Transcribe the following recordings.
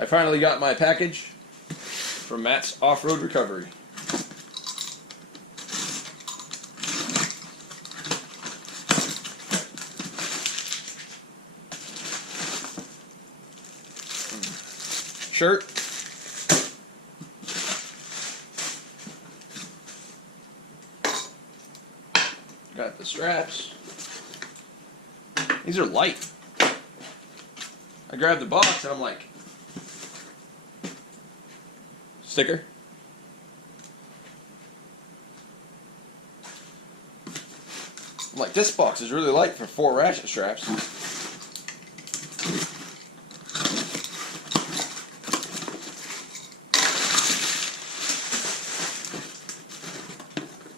I finally got my package from Matt's Off-Road Recovery. Shirt. Got the straps. These are light. I grabbed the box and I'm like, sticker. I'm like, this box is really light for 4 ratchet straps.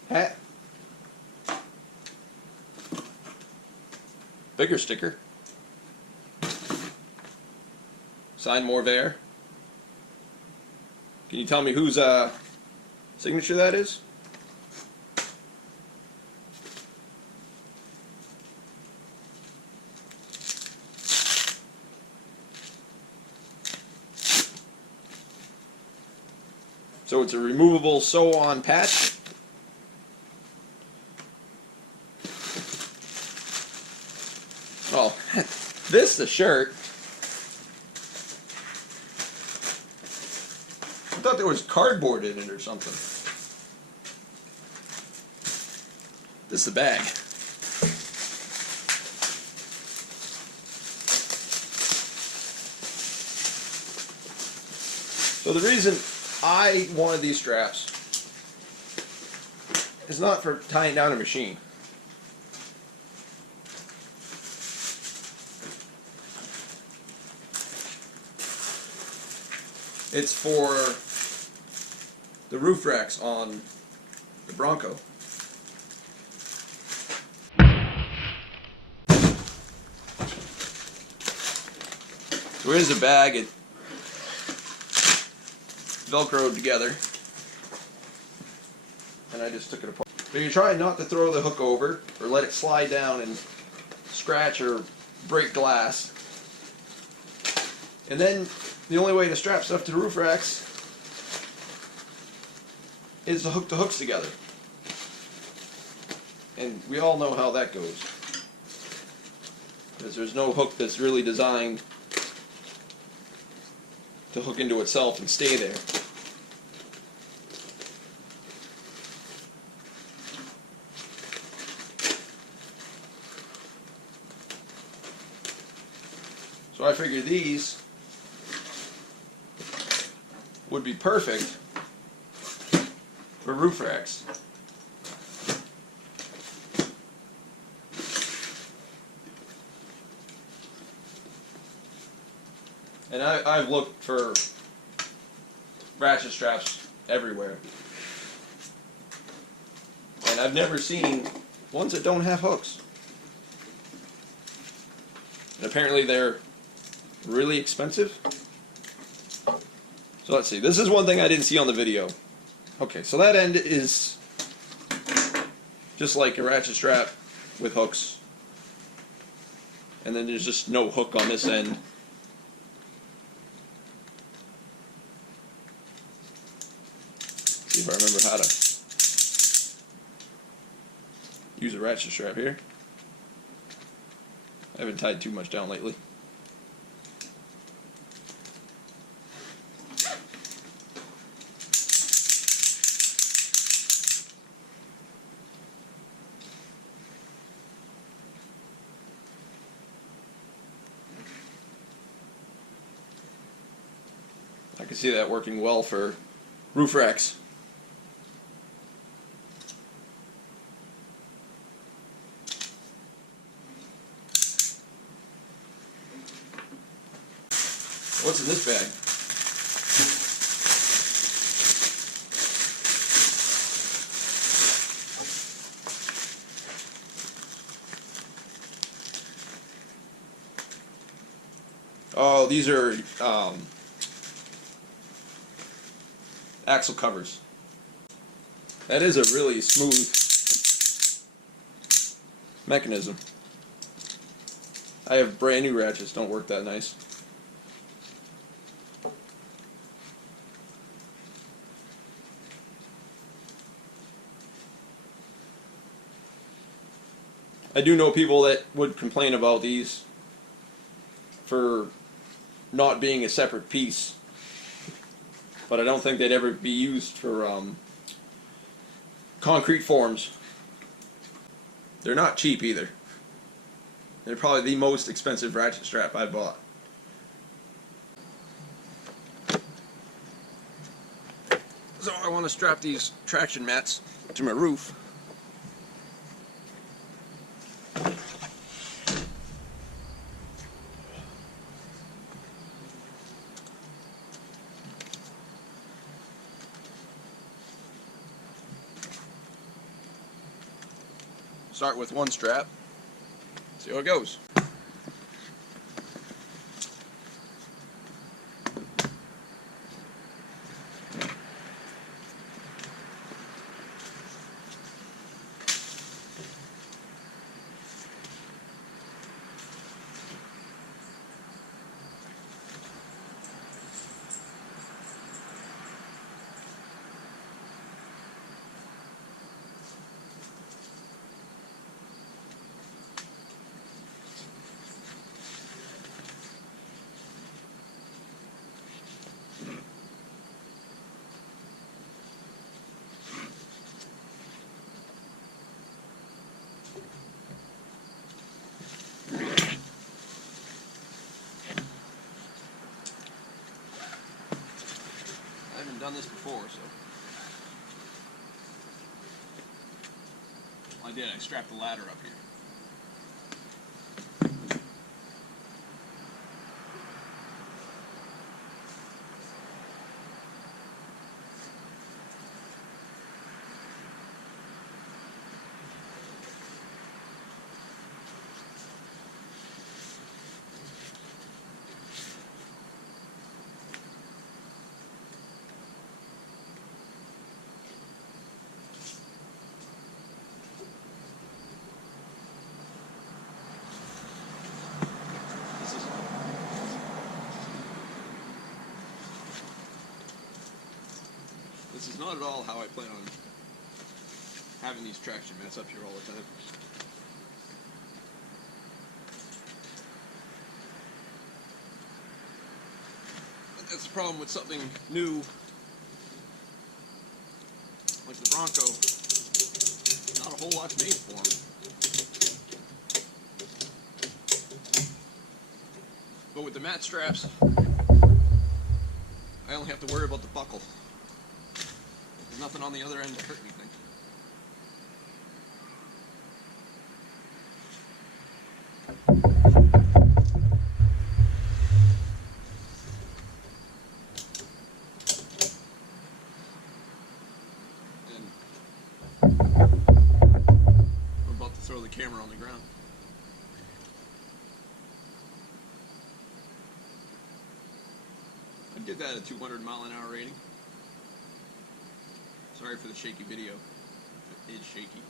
Hat. Bigger sticker. Sign more there. Can you tell me whose signature that is? So it's a removable sew-on patch. Oh, this the shirt. I thought there was cardboard in it or something. This is the bag. So the reason I wanted these straps is not for tying down a machine. It's for the roof racks on the Bronco. So here's the bag. It Velcroed together, and I just took it apart. So you're trying not to throw the hook over or let it slide down and scratch or break glass. And then the only way to strap stuff to the roof racks is to hook the hooks together. And we all know how that goes. Because there's no hook that's really designed to hook into itself and stay there. So I figured these would be perfect for roof racks. And I've looked for ratchet straps everywhere. And I've never seen ones that don't have hooks. And apparently they're really expensive. So let's see. This is one thing I didn't see on the video. Okay, so that end is just like a ratchet strap with hooks. And then there's just no hook on this end. See if I remember how to use a ratchet strap here. I haven't tied too much down lately. I can see that working well for roof racks. What's in this bag? Oh, these are axle covers. That is a really smooth mechanism. I have brand new ratchets, don't work that nice. I do know people that would complain about these for not being a separate piece, but I don't think they'd ever be used for concrete forms. They're not cheap either. They're probably the most expensive ratchet strap I bought. So I want to strap these traction mats to my roof. Start with one strap, see how it goes. I haven't done this before, so I did. I strapped the ladder up here. This is not at all how I plan on having these traction mats up here all the time. But that's the problem with something new like the Bronco. Not a whole lot's made for them. But with the mat straps, I only have to worry about the buckle. There's nothing on the other end to hurt anything. And I'm about to throw the camera on the ground. I'd give that a 200-mile-an-hour rating. Sorry for the shaky video. It is shaky.